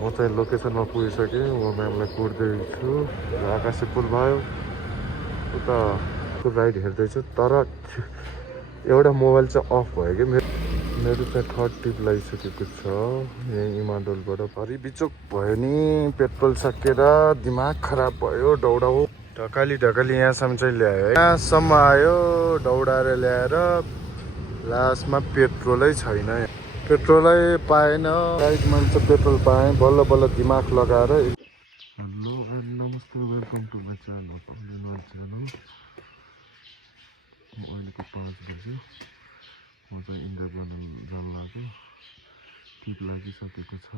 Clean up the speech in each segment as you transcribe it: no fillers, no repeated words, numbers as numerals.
म चाहिँ लोकेसनमा पुगिसकेँ। म म्यामलाई कुर्दैछु। आकाशे पुल भयो उता राइड हेर्दैछु तर एउटा मोबाइल चाहिँ अफ भयो कि मेरो चाहिँ थर्ड ट्रिप लगाइसकेको छ यहीँ इमाडोलबाट। भरि बिचोक भयो नि पेट्रोल सकिएर दिमाग खराब भयो। दौडाउ ढकाली यहाँसम्म चाहिँ ल्यायो। यहाँसम्म आयो दौडाएर ल्याएर लास्टमा पेट्रोलै छैन। पेट्रोलै पाएन। राइड मैले चाहिँ पेट्रोल पाएँ बल्ल बल्ल दिमाग लगाएर। Hello and namaste, welcome to my channel channel. अहिलेको 5 बज्यो। म चाहिँ इन्डिया जान लाग्यो। ट्रिप लागिसकेको छ।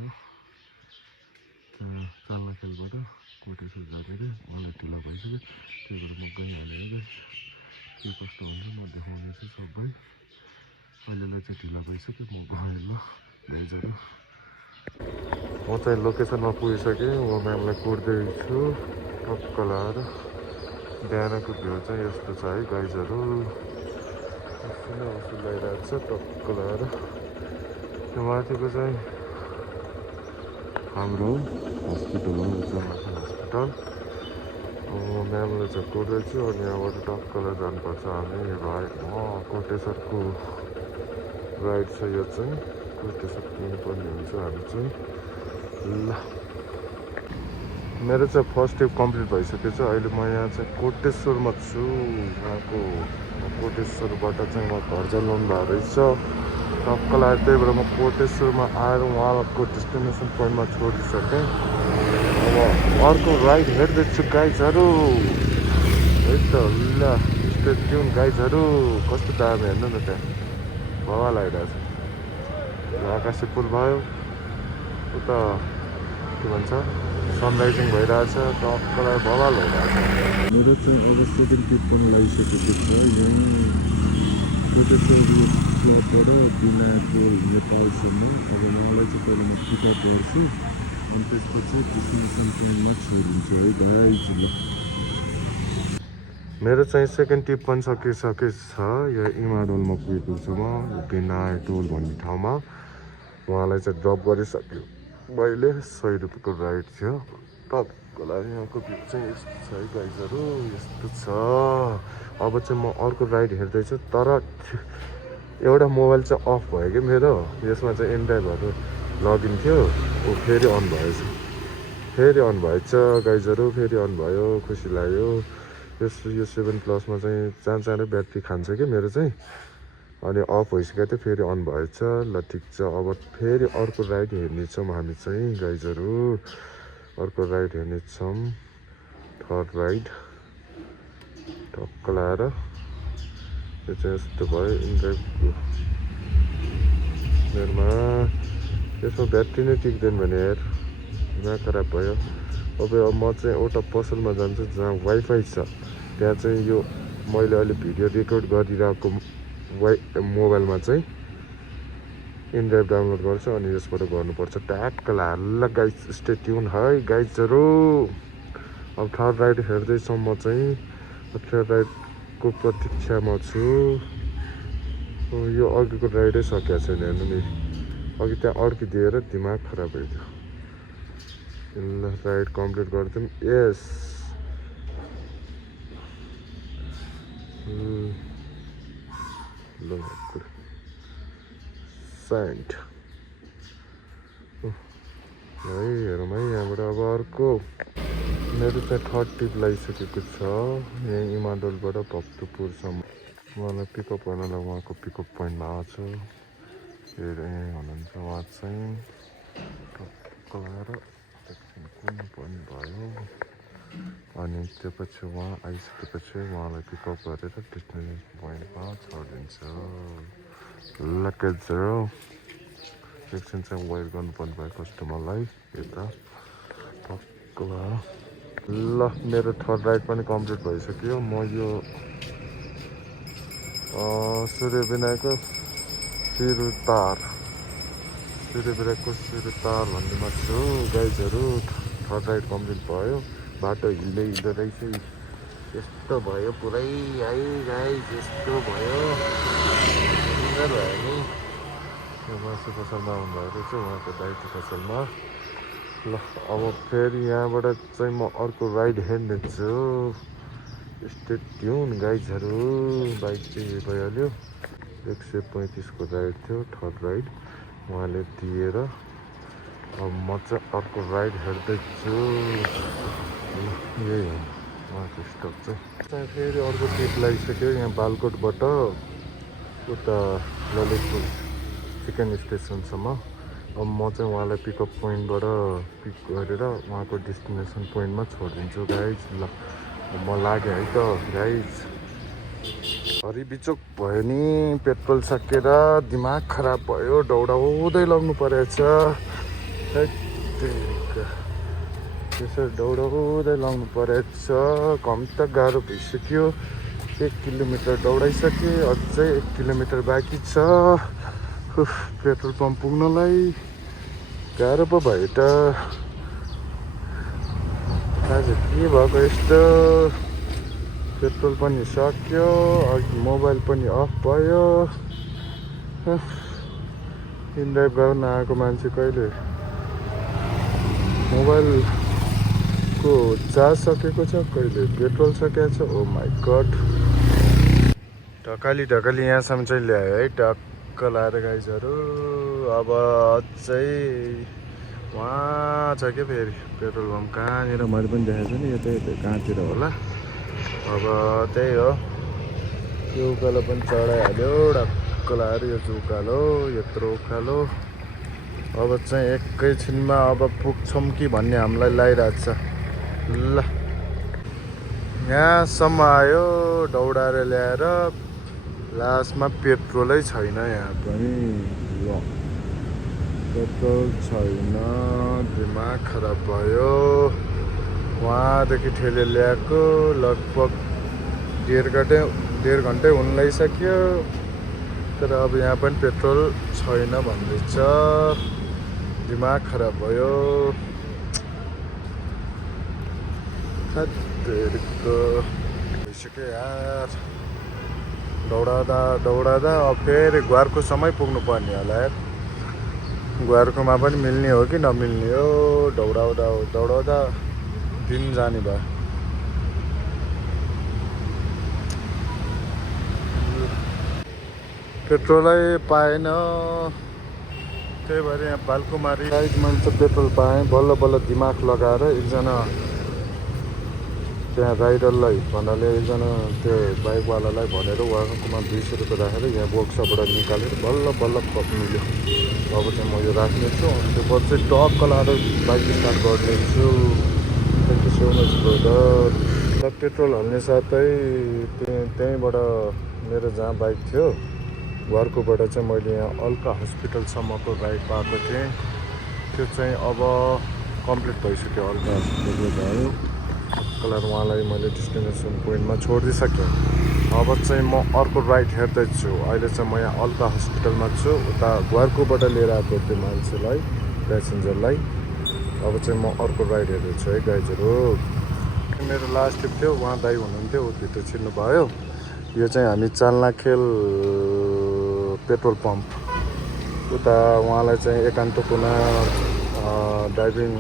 त्यहाँ चाल्लाखेलबाट कोटेश्वर जाने रे मलाई ढिला भइसक्यो। त्यही भएर म गइहालेँ। के कस्तो हुन्छ म देखाउनेछु सबै। अहिलेलाई चाहिँ ढिला भइसक्यो। म गएँ ल गाइजहरू। म चाहिँ लोकेसनमा पुगिसकेँ। म म्यामलाई कुर्दैछु टक्क लाएर। बिहानको भ्यू चाहिँ यस्तो छ है गाइजहरू। उसु लगाइरहेको छ टक्क लाएर। त्यो माथिको चाहिँ हाम्रो हस्पिटल हो, चाल्लाखेल हस्पिटल। म्यामले चाहिँ कुर्दैछु अनि यहाँबाट टक्कलाई जानुपर्छ हामी। कोटेश्वरको राइड छ यो चाहिँ। कोटेश्वर पुग्नुपर्ने हुन्छ हामी चाहिँ। ल मेरो चाहिँ फर्स्ट ट्रिप कम्प्लिट भइसकेको छ। अहिले म यहाँ चाहिँ कोटेश्वरमा छु। यहाँको कोटेश्वरबाट चाहिँ म घर जलाउनु भएको रहेछ टक्क लाग्यो। त्यही भएर म कोटेश्वरमा आएर उहाँको डेस्टिनेसन पोइन्टमा छोडिसकेँ। अब अर्को राइड हेर्दैछु गाइजहरू है त। ल स्टे ट्युन गाइजहरू। कस्तो दामी हेर्नु न त्यहाँ बवाल आइरहेछ। आकाशे पुल भयो उता के भन्छ सनराइजिङ भइरहेछ टक्कलाई बवाल भइरहेछ। मेरो चाहिँ अब सेकेन्ड ट्रिप पनि लगाइसकेको छ। यहीँ कोटेश्वर क्लबबाट बिनाको नेपालसम्म। अब मलाई चाहिँ पहिला म पिकअप गर्छु अनि त्यसपछि डेस्टिनेसन पोइन्टमा छोडिदिन्छु है गाइज। ल मेरो चाहिँ सेकेन्ड ट्रिप पनि सकिसकेको छ। यो इमाडोलमा पुगेको छु म। बिनाय टोल भन्ने ठाउँमा उहाँलाई चाहिँ ड्रप गरिसक्यो मैले। 100 रुपियाँको राइड थियो टक्कलाई। यहाँको भ्यू चाहिँ यस्तो छ है गाइजहरू, यस्तो छ। अब चाहिँ म अर्को राइड हेर्दैछु तर एउटा मोबाइल चाहिँ अफ भयो कि मेरो। यसमा चाहिँ एन्ड्रोइडहरू लगइन थियो ऊ फेरि अन भएछ। फेरि अन भएछ गाइजहरू, फेरि अन भयो। खुसी लाग्यो। यो 7+ चाहिँ चाँडै ब्याट्री खान्छ कि मेरो चाहिँ। अनि अफ भइसकेको थियो फेरि अन भएछ। ल ठिक छ। अब फेरि अर्को राइड हेर्नेछौँ हामी चाहिँ गाइजहरू। अर्को राइड हेर्नेछौँ थर्ड राइड टक्क लाएर। यो चाहिँ यस्तो भयो इन्ड्राइभको मेरोमा। यसमा ब्याट्री नै टिक्दैन भने यार दिमाग खराब भयो। अब म चाहिँ एउटा पसलमा जान्छु जहाँ वाइफाई छ। त्यहाँ चाहिँ यो मैले अहिले भिडियो रेकर्ड गरिरहेको मोबाइलमा चाहिँ इनड्राइभ डाउनलोड गर्छु अनि यसबाट गर्नुपर्छ ट्याक्क लाएर। ल गाइज स्टे ट्युन है गाइजहरू। अब थर्ड राइड हेर्दैछौँ म चाहिँ। थर्ड राइडको प्रतीक्षामा छु। यो अघिको राइडै सकिएको छैन हेर्नु नि। अघि त्यहाँ अड्किदिएर दिमाग खराब भइदियो। ल राइड कम्प्लिट गरिदिउँ। यस ल साइन्ट है हेरौँ है यहाँबाट। अब अर्को मेरो चाहिँ थर्ड ट्रिप लगाइसकेको छ यहीँ इमाडोलबाट भक्तपुरसम्म। उहाँलाई पिकअप गर्नलाई उहाँको पिकअप पोइन्टमा आएको छु। फेरि यहीँ हुनुहुन्छ उहाँ चाहिँ टक्क लगाएर एकछिन कुन पोइन्ट भयो। अनि त्योपछि उहाँ आइसकेपछि उहाँलाई पिकअप गरेर डेस्टिनेसन पोइन्टमा छोडिदिन्छु। ल गाइजहरू एकछिन चाहिँ वेट गर्नुपर्ने भयो कस्टमरलाई यता टक्क लगाएर। ल मेरो थर्ड राइड पनि कम्प्लिट भइसक्यो। म यो सूर्यविनायकको सिरुतार भन्नेमा छु गाइजहरू। थर्ड राइड कम्प्लिट भयो। बाटो हिँड्दै रहेछ यस्तो भयो पुरै है गाइज। यस्तो भयो सुन्दर भयो नि। यो मासु पसलमा आउनुभएको रहेछ उहाँको दाइको पसलमा। ल अब फेरि यहाँबाट चाहिँ म अर्को राइड हेर्नेछु। स्टे ट्युन गाइजहरू। बाइक चाहिँ भइहाल्यो 135 को राइड थियो, थर्ड राइड उहाँले दिएर। अब म चाहिँ अर्को राइड हेर्दैछु। यही हो उहाँको स्टक चाहिँ फेरि अर्को ट्रिप लगाइसक्यो यहाँ बालकोटबाट उता ललितपुर चिकन स्टेसनसम्म। अब म चाहिँ उहाँलाई पिकअप पोइन्टबाट पिक गरेर उहाँको डेस्टिनेसन पोइन्टमा छोडिदिन्छु गाइज। ल म लागेँ है त गाइज। हरिबिचोक भयो नि, पेट्रोल सकिएर दिमाग खराब भयो, दौडाउँदै लग्नु परेछ। त्यसरी दौडाउँदै लाउनु परेछ। कम त गाह्रो भइसक्यो। 1 किलोमिटर दौडाइसकेँ, अझै 1 किलोमिटर बाँकी छ पेट्रोल पम्प पुग्नलाई। गाह्रो पो भयो त आज, के भएको यस्तो। पेट्रोल पनि सक्यो, अघि मोबाइल पनि अफ भयो। इनड्राइभ गर्न आएको मान्छे कहिले मोबाइलको चार्ज सकेको छ, कहिले पेट्रोल सकेको छ। ओ माई गड। ढकाली यहाँसम्म चाहिँ ल्यायो है, टक्क लाएर गाइजहरू। अब अझै वहाँ छ क्या फेरि पेट्रोल पम्प, कहाँनिर मैले पनि देखाएको छु नि, यतै कहाँतिर होला। अब त्यही हो, यो उकालो पनि चढाइहाल्यो, ढक्क लाएर। यो चाहिँ उकालो, यत्रो उकालो। अब चाहिँ एकैछिनमा अब पुग्छौँ कि भन्ने हामीलाई लागिरहेको छ। ल यहाँसम्म आयो दौडाएर ल्याएर, लास्टमा पेट्रोलै छैन यहाँ पनि। ल पेट्रोल छैन, दिमाग खराब भयो। वहाँदेखि ठेले ल्याएको लगभग डेढ घन्टै हुन लागिसक्यो, तर अब यहाँ पनि पेट्रोल छैन भन्दैछ। दिमाग खराब भयो। भइसक्यो यार, दौडाउँदा अब फेरि घरको समय पुग्नु पर्ने होला यार। घरकोमा पनि मिल्ने हो कि नमिल्ने हो, दौडाउँदा दिन जाने भयो। पेट्रोलै पाएन, त्यही भएर यहाँ बालकुमारी साइडमा चाहिँ पेट्रोल पाएँ। बल्ल दिमाग लगाएर एकजना त्यहाँ राइडरलाई भन्नाले एकजना त्यो बाइकवालालाई भनेर उहाँकोमा 200 रुपियाँ राखेर यहाँ बोक्साबाट निकालेर बल्ल कप मिल्यो। अब चाहिँ म यो राख्नेछु, अनि त्यो पछि चाहिँ टक्क लाएर बाइक स्टार्ट गरिदिन्छु। Thank you so much brother. Petrol हाल्ने साथै त्यहीँबाट मेरो जहाँ बाइक थियो घरकोबाट चाहिँ मैले यहाँ अल्का हस्पिटलसम्मको राइड पाएको थिएँ। त्यो चाहिँ अब कम्प्लिट भइसक्यो, अल्का हस्पिटलको भयो। कलर उहाँलाई मैले डेस्टिनेसन पोइन्टमा छोडिदिइसकेँ। अब चाहिँ म अर्को राइड हेर्दैछु। अहिले चाहिँ म यहाँ अल्का हस्पिटलमा छु, उता घरकोबाट लिएर आएको त्यो मान्छेलाई, प्यासेन्जरलाई। अब चाहिँ म अर्को राइड हेर्दैछु है गाइजहरू। मेरो लास्ट ट्रिप थियो, उहाँ दाइ हुनुहुन्थ्यो, ऊ भित्र छिर्नु भयो। यो चाहिँ हामी चाल्नाखेल पेट्रोल पम्प, उता उहाँलाई चाहिँ एकान्त कुना ड्राइभिङ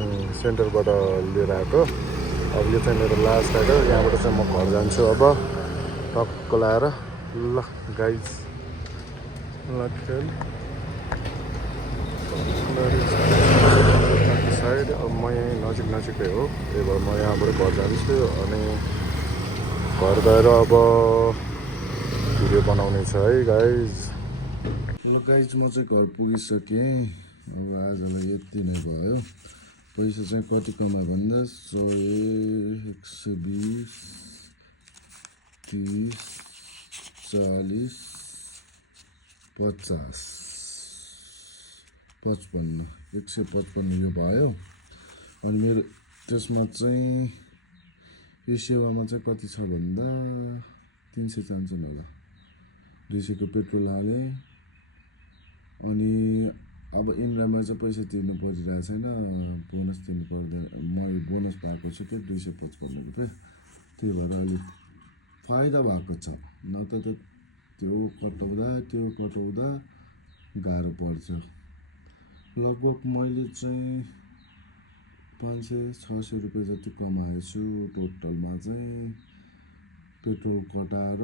सेन्टरबाट लिएर आएको। अब यो चाहिँ मेरो लास्ट राइड हो, यहाँबाट चाहिँ म घर जान्छु अब टक्क लाएर। ल गाइज, ल खेल साइड। अब म यहीँ नजिकै हो, त्यही भएर म यहाँबाट घर जान्छु। अनि घर गएर अब भिडियो बनाउने छ है गाइज। ल गाइज, म चाहिँ घर पुगिसकेँ। अब आजलाई यति नै भयो। पैसा चाहिँ कति कमायो भन्दा 100, 120, 30, 40, 50, 55, 155 यो भयो। अनि मेरो त्यसमा चाहिँ यो सेवामा चाहिँ कति छ भन्दा 300 चाहन्छन् होला। 200 को पेट्रोल हालेँ। अनि अब इन्ड्रामा चाहिँ पैसा तिर्नु परिरहेको छैन, बोनस तिर्नु पर्दैन। मैले बोनस पाएको छु कि 255 रुपियाँ, त्यही भएर अलिक फाइदा भएको छ। नत्र त त्यो कटाउँदा गाह्रो पर्छ। लगभग मैले चाहिँ 500-600 रुपियाँ जति कमाएछु टोटलमा चाहिँ पेट्रोल कटाएर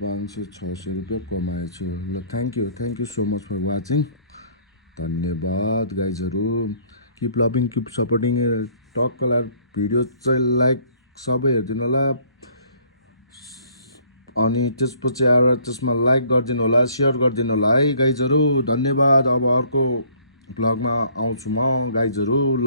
500-600 रुपियाँ कमाएछु ल thank you so much for watching धन्यवाद गाइजहरू किप लभिङ किप सपोर्टिङ टक्कलाई भिडियो चाहिँ लाइक सबै हेरिदिनु होला अनि त्यसपछि आएर त्यसमा लाइक गरिदिनु होला सेयर गरिदिनु होला है गाइजहरू धन्यवाद अब अर्को ब्लगमा आउँछु म गाइजहरू ल